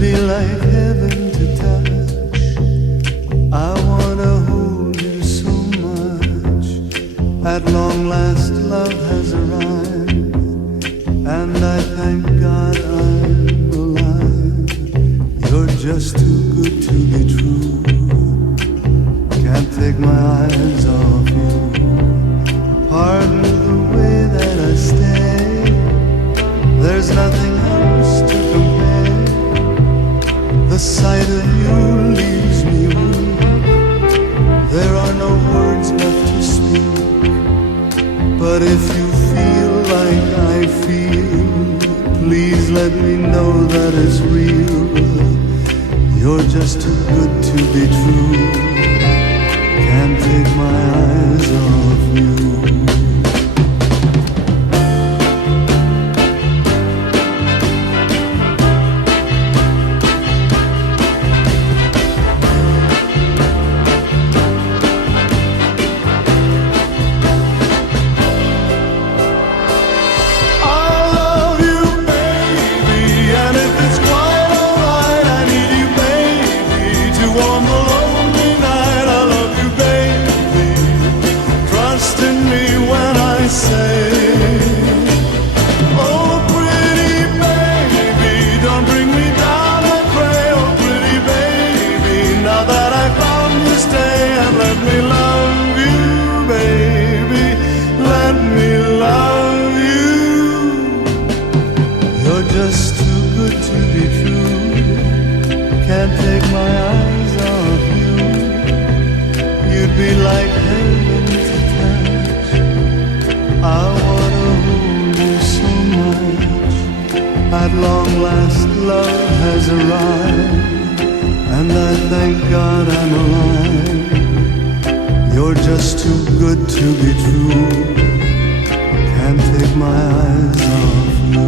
be like heaven to touch. I wanna hold you so much. At long last love has arrived, and I thank God I'm alive. You're just too good to be true. Can't take my eyes off you. Pardon the way that I stay. There's nothing else to compare. The sight of you leaves me weak. There are no words left to speak. But if you feel like I feel, please let me know that it's real. You're just too good to be true. Can't take my eyes off you. Just too good to be true. Can't take my eyes off you. You'd be like heaven to touch. I wanna hold you so much. At long last love has arrived, and I thank God I'm alive. You're just too good to be true. Can't take my eyes off you.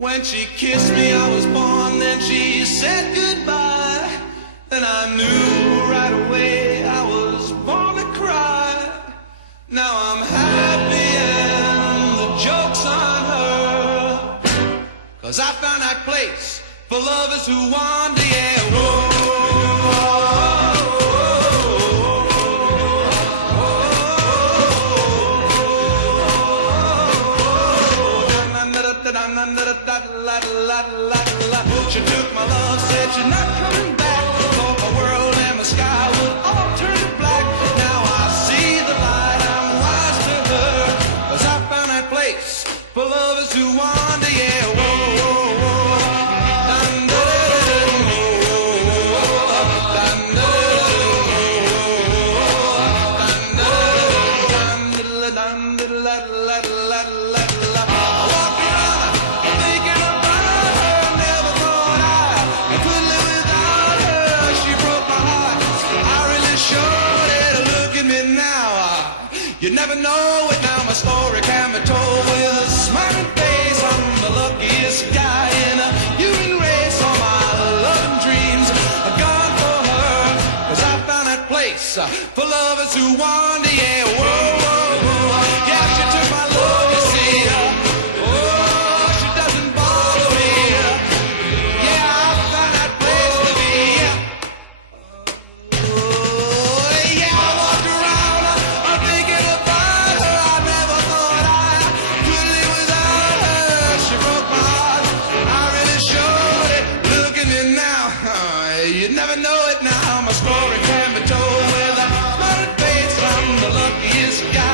When she kissed me, I was born, then she said goodbye. And I knew right away I was born to cry. Now I'm happy and the joke's on her, 'cause I found that place for lovers who wander, yeah, whoa. She took my love, said she's not coming back. Thought my world and the sky would all turn to black. Now I see the light, I'm wise to her, 'cause I found that place for lovers who wander, yeah, whoa, whoa, whoa. Dun, dun, dun, dun, dun, dun, dun, dun, you never know it now, my story can be told with a smiling face. I'm the luckiest guy in a human race. All my love and dreams are gone for her, 'cause I found that place for lovers who wander, yeah, whoa, whoa, whoa. Yeah, she took my love, you see, oh, she doesn't bother me. Yeah, I found that place to be. Oh, yeah, I walked around, I'm thinking about her. I never thought I could live without her. She broke my heart, I really showed it. Look at me now, you never know it now. My story can be told with a smiling face. I'm the luckiest guy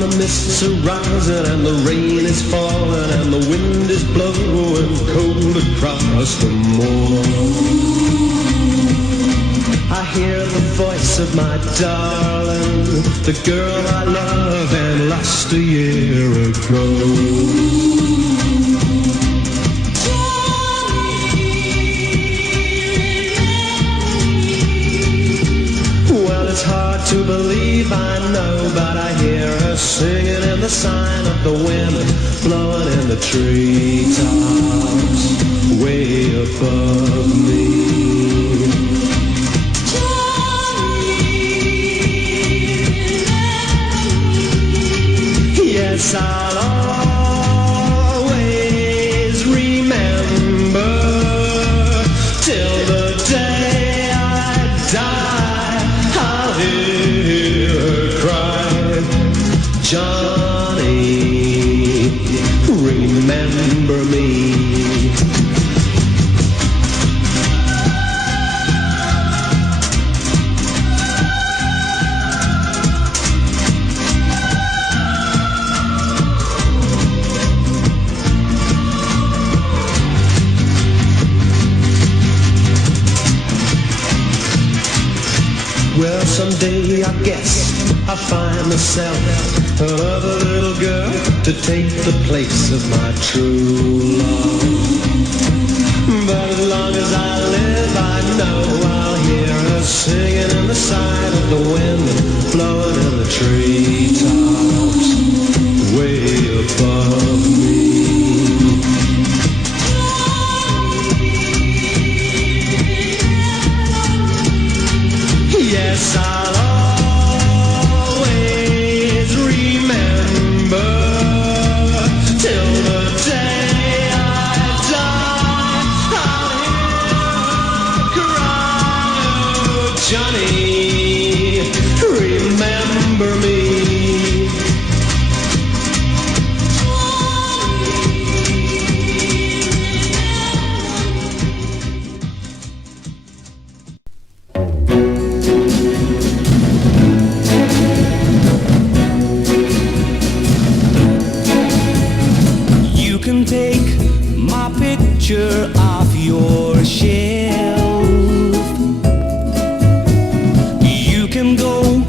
the mists are rising and the rain is falling and the wind is blowing cold across the moor. I hear the voice of my darling, the girl I love and lost a year ago. Well, it's hard to believe, I know, but I hear her singing in the sign of the wind, blowing in the treetops, way above me. Yes, I'll always remember till the day I die. I'll hear her cry, Johnny, remember me. Well, someday I guess I'll find myself another little girl to take the place of my true love. But as long as I live, I know I'll hear her singing in the side of the wind, blowing in the treetops, way above me. Yes, I'll always remember till the day I die. I'll hear her cry, oh, Johnny, remember me. You can take my picture off your shelf. You can go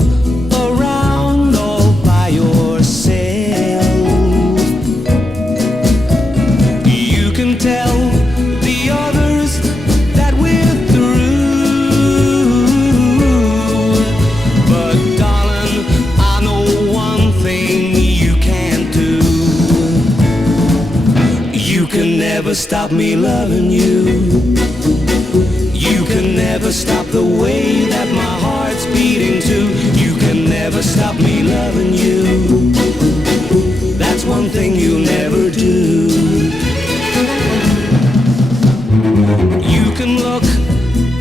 around all by yourself. You can tell the others that we're through. But darling, I know one thing you can't do. You can never stop me loving you. You can never stop the way that my heart's beating too. You can never stop me loving you. That's one thing you'll never do. You can look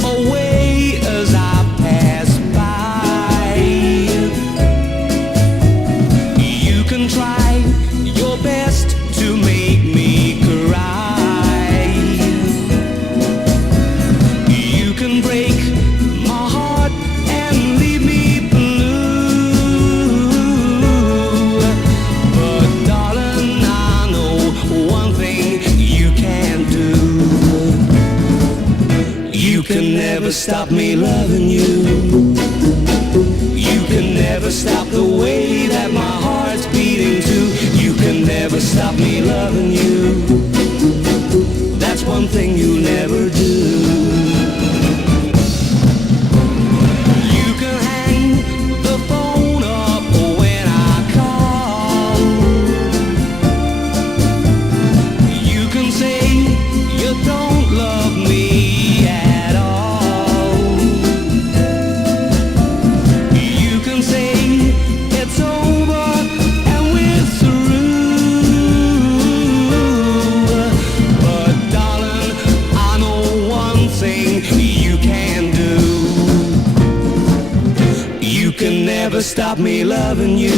away as I pass by. You can try your best to make me cry. You can break my heart and leave me blue. But darling, I know one thing you can do. You can never stop me loving you. You can never stop the way that my heart's beating too. You can never stop me loving you. That's one thing you'll never do. You can hang the phone up when I call. You can say you don't love me at all. You can say it's over and we're through. But darling, I know one thing you can do. You can never stop me loving you.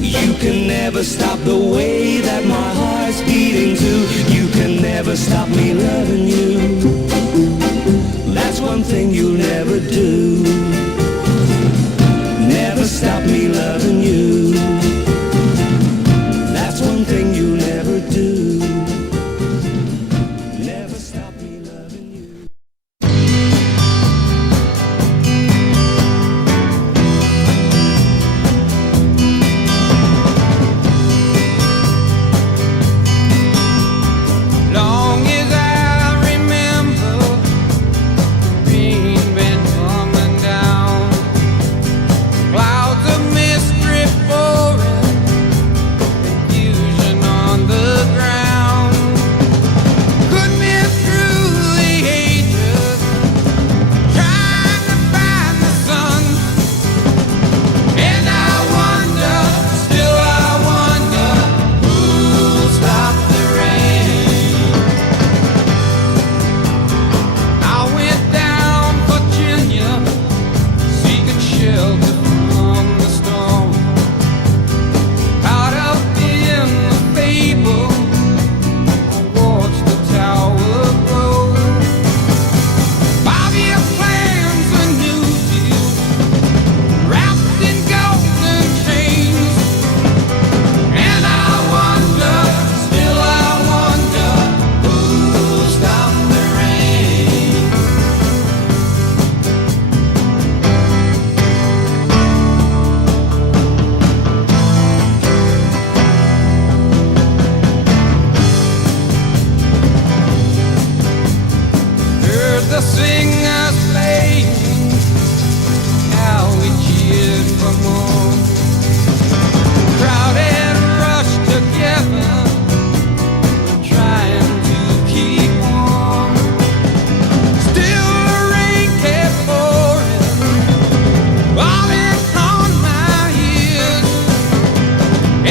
You can never stop the way that my heart's beating too. You can never stop me loving you. That's one thing you'll never do. Never stop me loving you. the singers playing, how we cheered for more. Crowded rush together, trying to keep warm. Still the rain kept pouring, falling on my ears.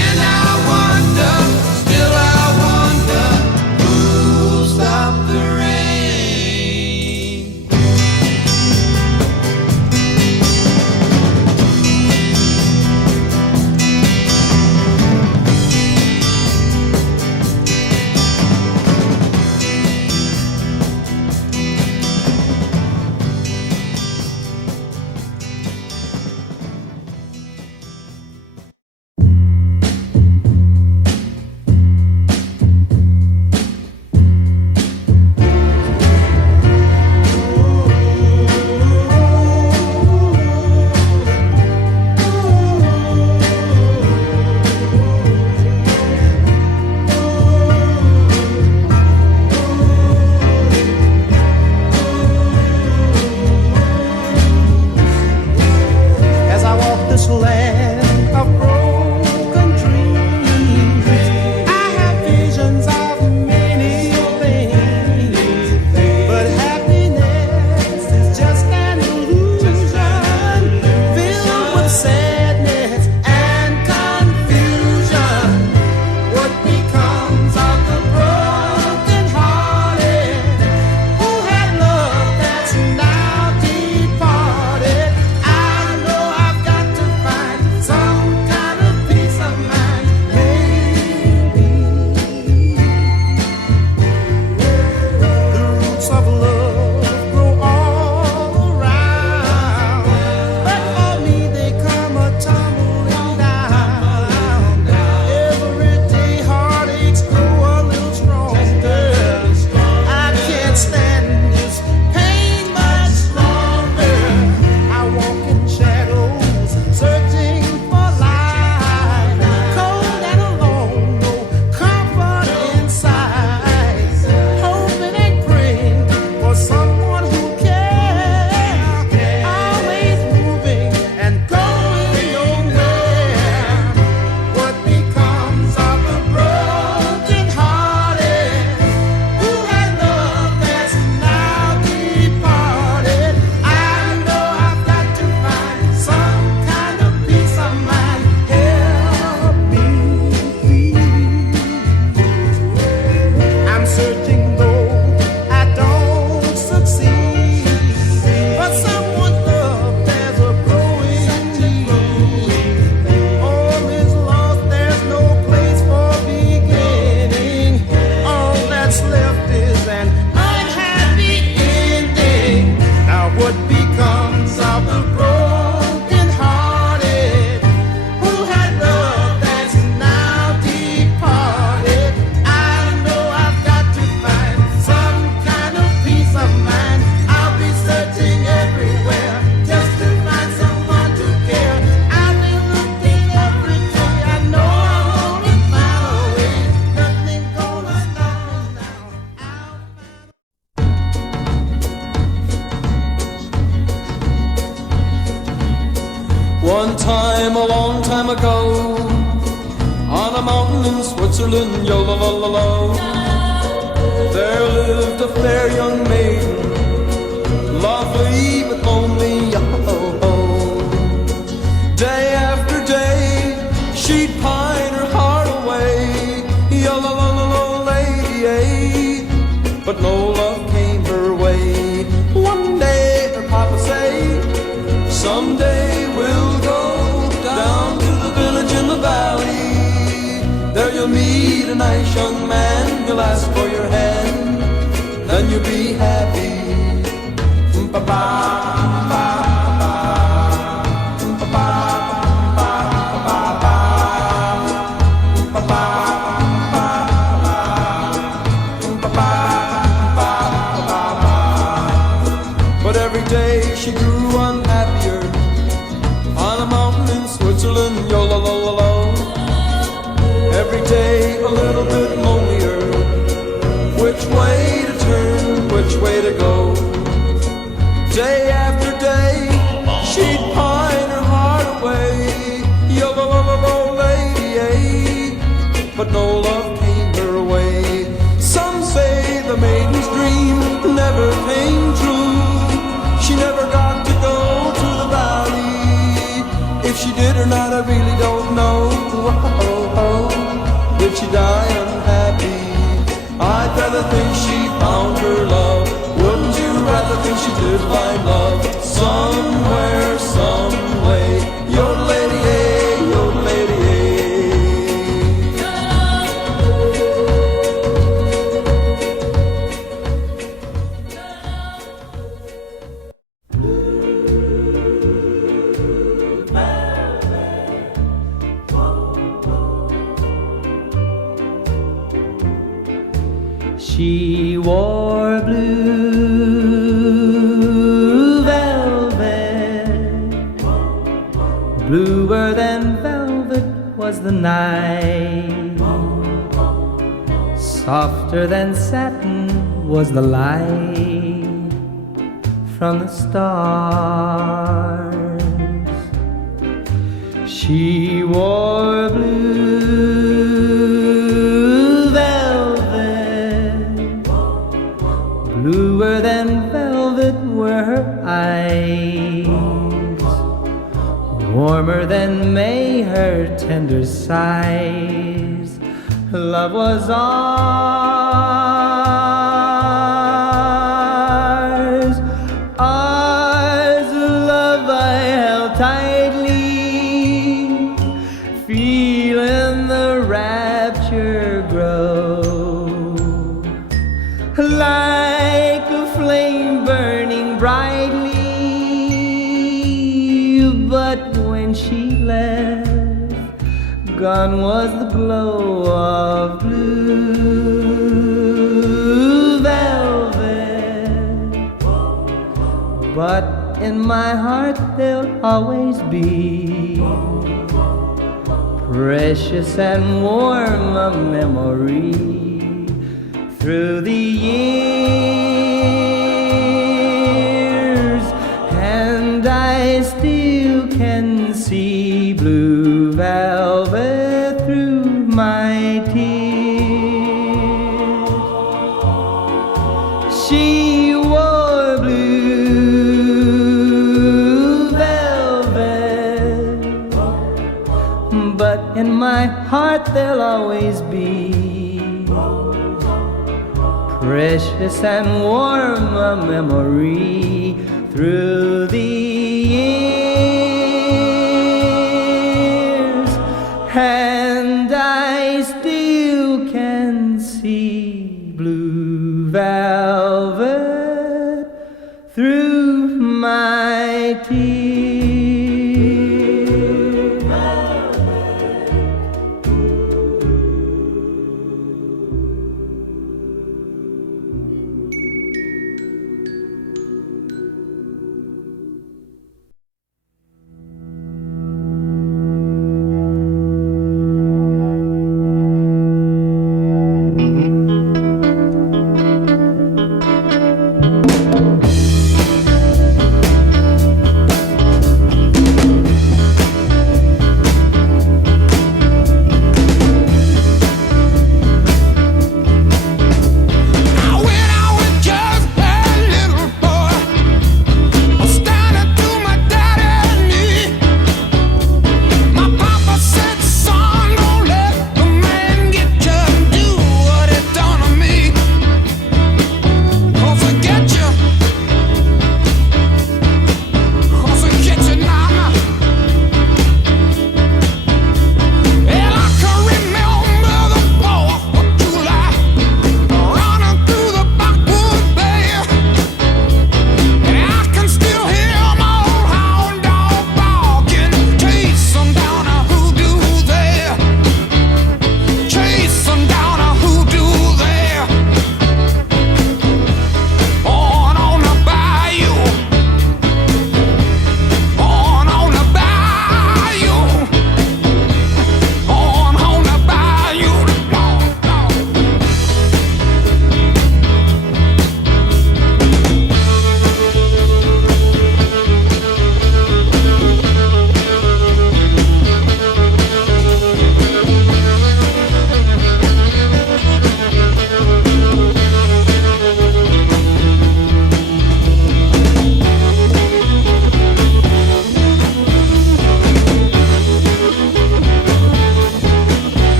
And I wonder, still I wonder, who'll stop the rain? As I walk this land of broken dreams, I have visions of many things, but happiness is just an illusion, filled with sadness and confusion. What becomes of the broken-hearted who had love that's now departed? I know I've got to find some kind of peace of mind, maybe. The roots of love grow all around, but for me they come a-tumbling down. Every day heartaches grow a little stronger. I can't stand this pain much longer. I walk in shadows, searching for light, cold and alone, no comfort inside, hoping and praying for someone who cares, always moving and going nowhere. What becomes of the broken-hearted who had love that's now departed? I know I've got to find some kind of peace of mind. Help me, please. I'm searching though I don't succeed, but someone's love there's a growing need. All is lost, there's no place for beginning. All that's left is an unhappy ending. Now what becomes of the broken-hearted who had love that's now departed? I know I've got to find some kind of peace of mind. I'll be searching everywhere just to find someone to care. I've been looking every day. I know I'm gonna find a way. Nothing gonna stop me now. One time, a long time ago, on a mountain in Switzerland, yo-la-la-la-la, there lived a fair young maiden, lovely but lonely, yo-ho-ho. Day after day, she'd pine her heart away, yo-la-la-la-la, lady, but no love came her way. One day, her papa say, someday we'll go down to the village in the valley. There you'll meet a nice young man. He'll ask for your hand, then you'll be happy. But every day she grew unhappier on a mountain in Switzerland, yo-la-la-la-la. Every day a little bit lonelier. Which way to turn, which way to go? but no love came her way. Some say the maiden's dream never came true. She never got to go to the valley. If she did or not, I really don't know. Did she die unhappy? I'd rather think she found her love. Wouldn't you rather think she did find love somewhere, some way? Yodelady-ay, yodelady-ay. She wore blue velvet, bluer than velvet was the night, softer than satin was the light from the stars. She wore blue velvet, bluer than velvet were her eyes, warmer than May her tender sighs. Love was ours, ours. Love I held tightly, feeling the rapture grow, like a flame burning brightly. But when she left, gone was the glow of blue velvet. But in my heart there'll always be precious and warm a memory through the years, and I still can see blue velvet through my tears. She wore blue velvet, but in my heart there'll always be precious and warm a memory through the years, and I still can see blue velvet through my tears.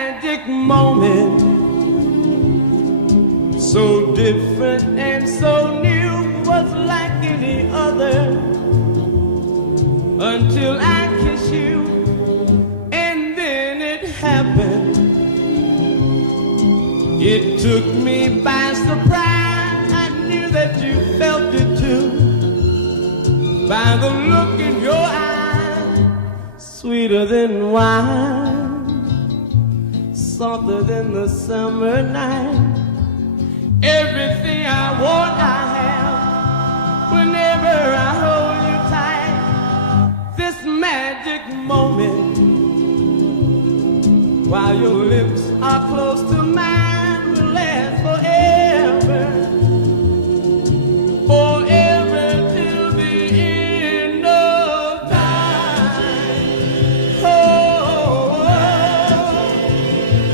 magic moment, so different and so new, was like any other, until I kiss you, and then it happened. It took me by surprise. I knew that you felt it too, by the look in your eyes, sweeter than wine, softer than the summer night. Everything I want, I have, whenever I hold you tight. This magic moment, while your lips are close to mine, will last forever, forever till the end of time. Oh, oh,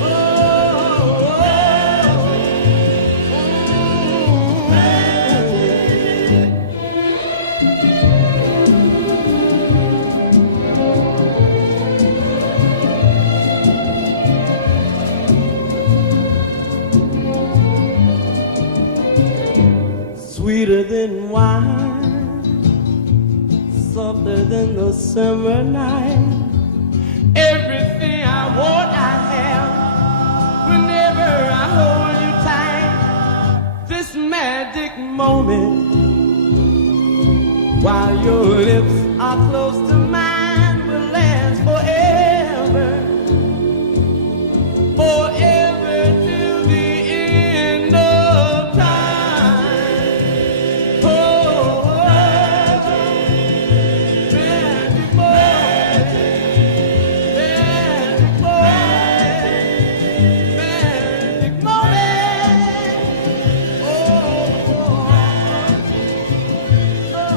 oh, oh, sweeter than wine, softer than the summer night. Everything I want, I have, whenever I hold you tight. This magic moment, while your lips are close to mine, will last forever, forever till the end of time. Oh, magic moment, magic moment, magic moment. Oh, oh, oh.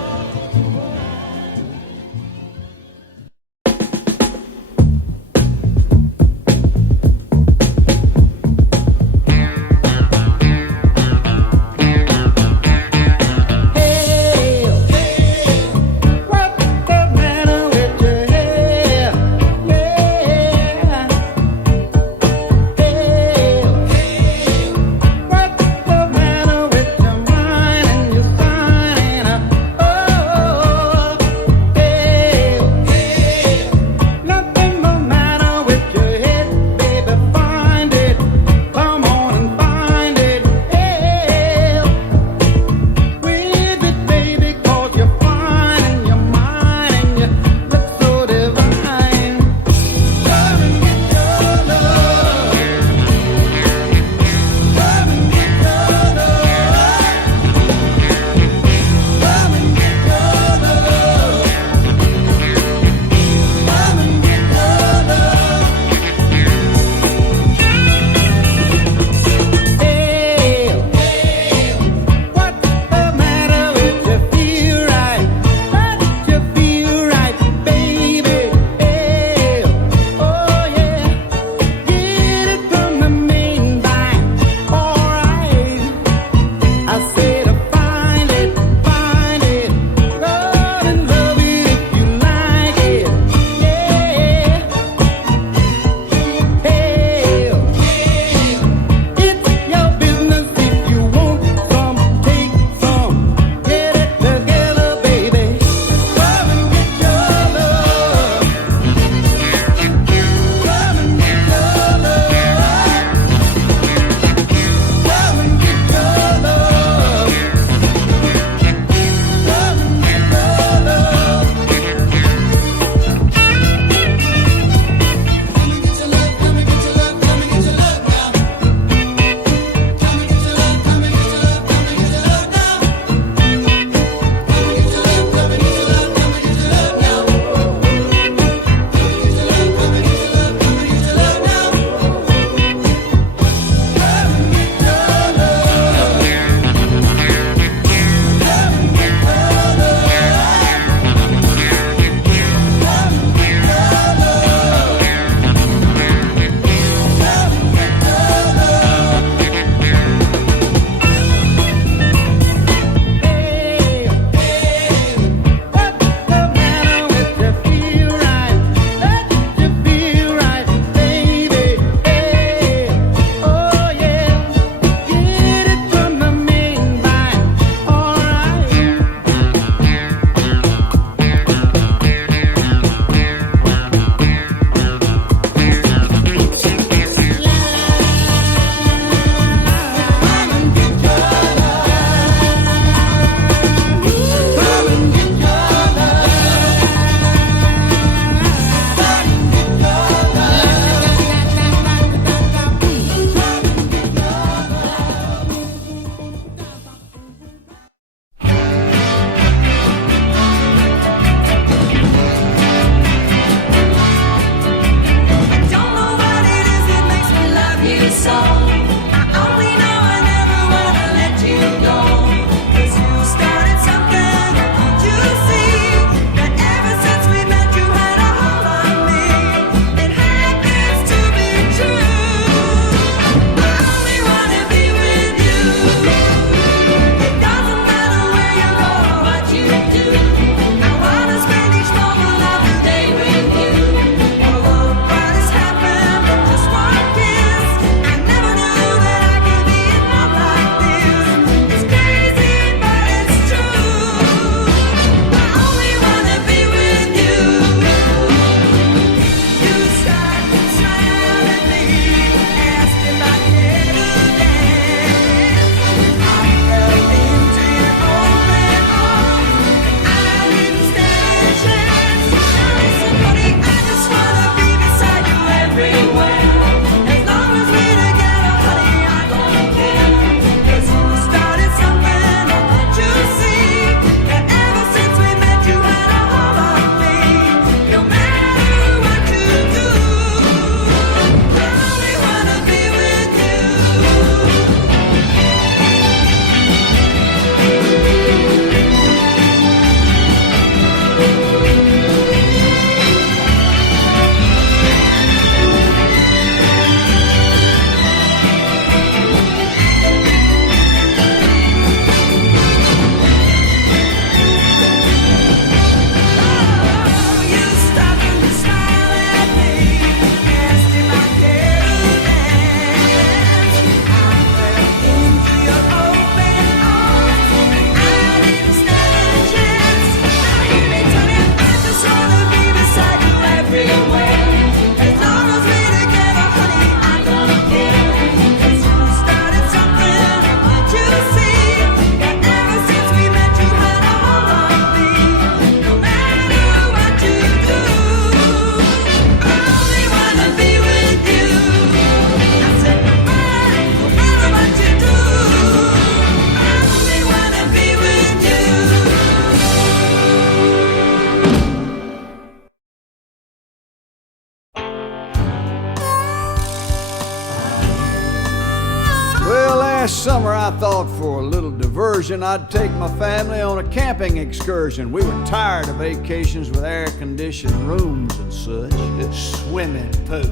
Last summer I thought for a little diversion I'd take my family on a camping excursion. We were tired of vacations with air-conditioned rooms and such. Swimming pools,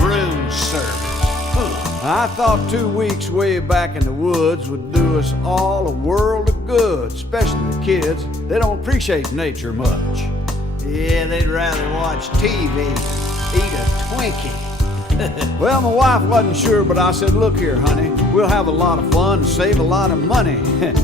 room service. I thought 2 weeks way back in the woods would do us all a world of good, especially the kids. They don't appreciate nature much. Yeah, they'd rather watch TV, eat a Twinkie. Well, my wife wasn't sure, but I said, look here, honey, we'll have a lot of fun and save a lot of money.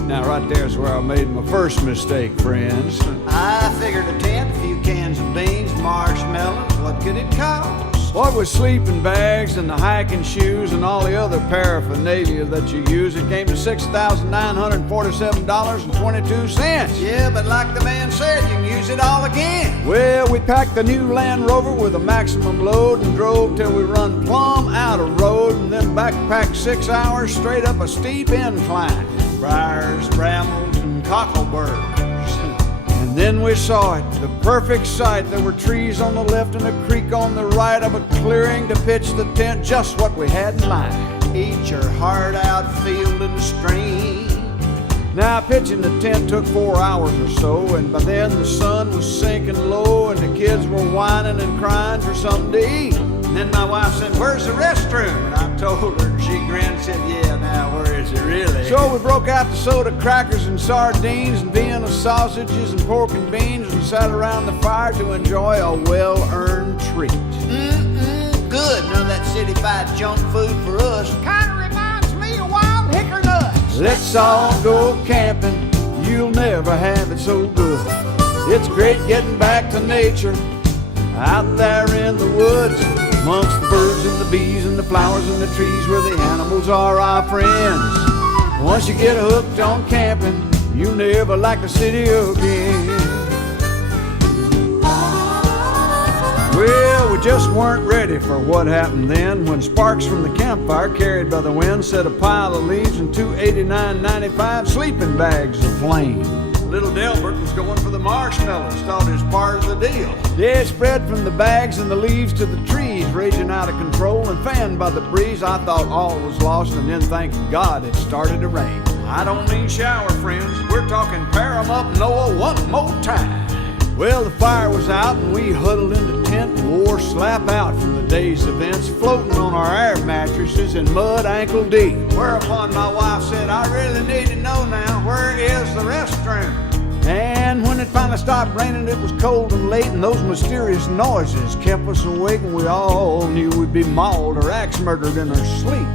Now, right there's where I made my first mistake, friends. I figured a tent, a few cans of beans, marshmallows, what could it cost? What with sleeping bags and the hiking shoes and all the other paraphernalia that you use, it came to $6,947.22. Yeah, but like the man said, you can use it all again. Well, we packed the new Land Rover with a maximum load and drove till we run plumb out of road, and then backpacked 6 hours straight up a steep incline. Briars, brambles, and cockleburrs. And then we saw it, the perfect sight. There were trees on the left and a creek on the right of a clearing to pitch the tent, just what we had in mind. Eat your heart out, field and stream. Now, pitching the tent took 4 hours or so, and by then the sun was sinking low and the kids were whining and crying for something to eat. And then my wife said, where's the restroom? And I told her, and she grinned and said, yeah, now where is it really? So we broke out the soda crackers and sardines and Vienna sausages and pork and beans and sat around the fire to enjoy a well-earned treat. Good. None of that city-fied junk food for us. Kinda reminds me of wild hickory nuts. Let's all go camping. You'll never have it so good. It's great getting back to nature out there in the woods, amongst the birds and the bees and the flowers and the trees where the animals are our friends. Once you get hooked on camping, you'll never like the city again. Well, we just weren't ready for what happened then, when sparks from the campfire carried by the wind set a pile of leaves and 2 $89.95 sleeping bags aflame. Little Delbert was going for the marshmallows, thought it was part of the deal. Yeah, it spread from the bags and the leaves to the trees, raging out of control and fanned by the breeze. I thought all was lost, and then thank God it started to rain. I don't mean shower, friends. We're talking pair 'em up, Noah, one more time. Well, the fire was out and we huddled in the tent and wore slap out from the day's events, floating on our air mattresses in mud ankle deep. Whereupon my wife said, I really need to know now, where is the restroom? And when it finally stopped raining, it was cold and late, and those mysterious noises kept us awake, and we all knew we'd be mauled or axe murdered in our sleep.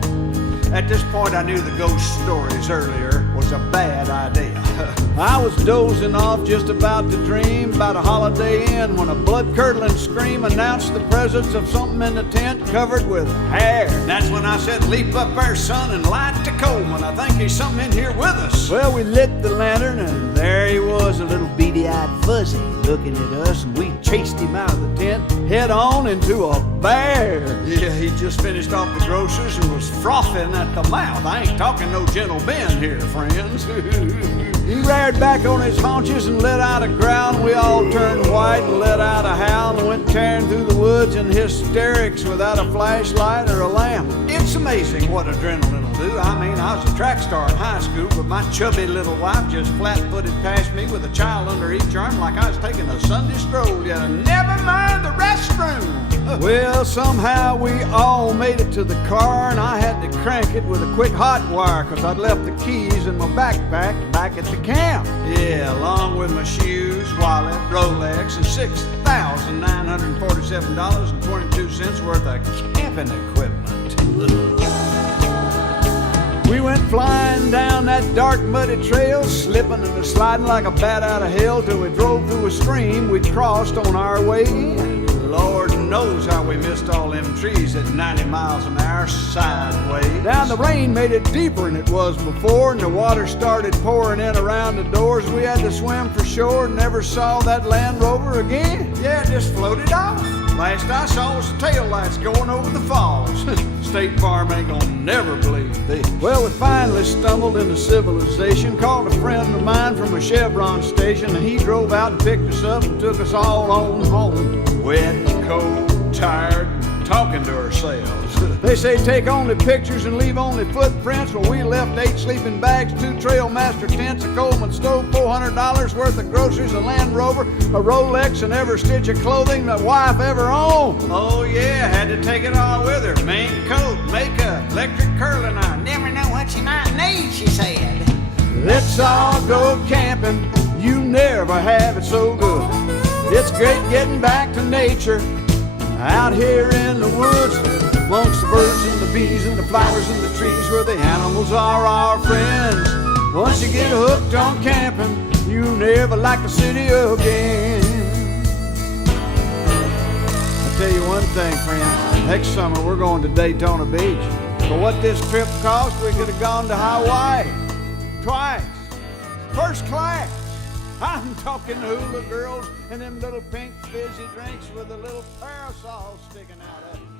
At this point, I knew the ghost stories earlier was a bad idea. I was dozing off, just about to dream about a Holiday Inn, when a blood-curdling scream announced the presence of something in the tent covered with hair. That's when I said, leap up there, son, and light the Coleman. I think he's something in here with us. Well, we lit the lantern, and there he was, a little beady-eyed fuzzy, looking at us, and we chased him out of the tent, head on into a bear. Yeah, he just finished off the groceries and was frothing at the mouth. I ain't talking no gentle Ben here, friends. He reared back on his haunches and let out a growl, and we all turned white and let out a howl and went tearing through the woods in hysterics without a flashlight or a lamp. It's amazing what adrenaline will do. I mean, I was a track star in high school, but my chubby little wife just flat-footed past me with a child under each arm like I was taking a Sunday stroll. Yeah, never mind the restroom. Well, somehow we all made it to the car, and I had to crank it with a quick hot wire, 'cause I'd left the keys in my backpack back at the camp. Yeah, along with my shoes, wallet, Rolex, and $6,947.22 worth of camping equipment. We went flying down that dark, muddy trail, slipping and sliding like a bat out of hell, till we drove through a stream we'd crossed on our way in. Lord knows how we missed all them trees at 90 miles an hour sideways. Now the rain made it deeper than it was before, and the water started pouring in around the doors. We had to swim for shore and never saw that Land Rover again. Yeah, it just floated off. Last I saw was the taillights going over the falls. State Farm ain't gonna never believe this. Well, we finally stumbled into civilization, called a friend of mine from a Chevron station, and he drove out and picked us up and took us all on home. Wet, cold, tired, talking to ourselves. They say take only pictures and leave only footprints. Well, we left 8 sleeping bags, 2 Trailmaster tents, a Coleman stove, $400 worth of groceries, a Land Rover, a Rolex, and every stitch of clothing that wife ever owned. Oh yeah, had to take it all with her. Mink coat, makeup, electric curling iron. Never know what you might need, she said. Let's all go camping. You never have it so good. It's great getting back to nature out here in the woods, amongst the birds and the bees and the flowers and the trees, where the animals are our friends. Once you get hooked on camping, you never like the city again. I'll tell you one thing, friend. Next summer we're going to Daytona Beach. For what this trip cost, we could have gone to Hawaii twice, first class. I'm talking hula girls and them little pink fizzy drinks with a little parasol sticking out of them.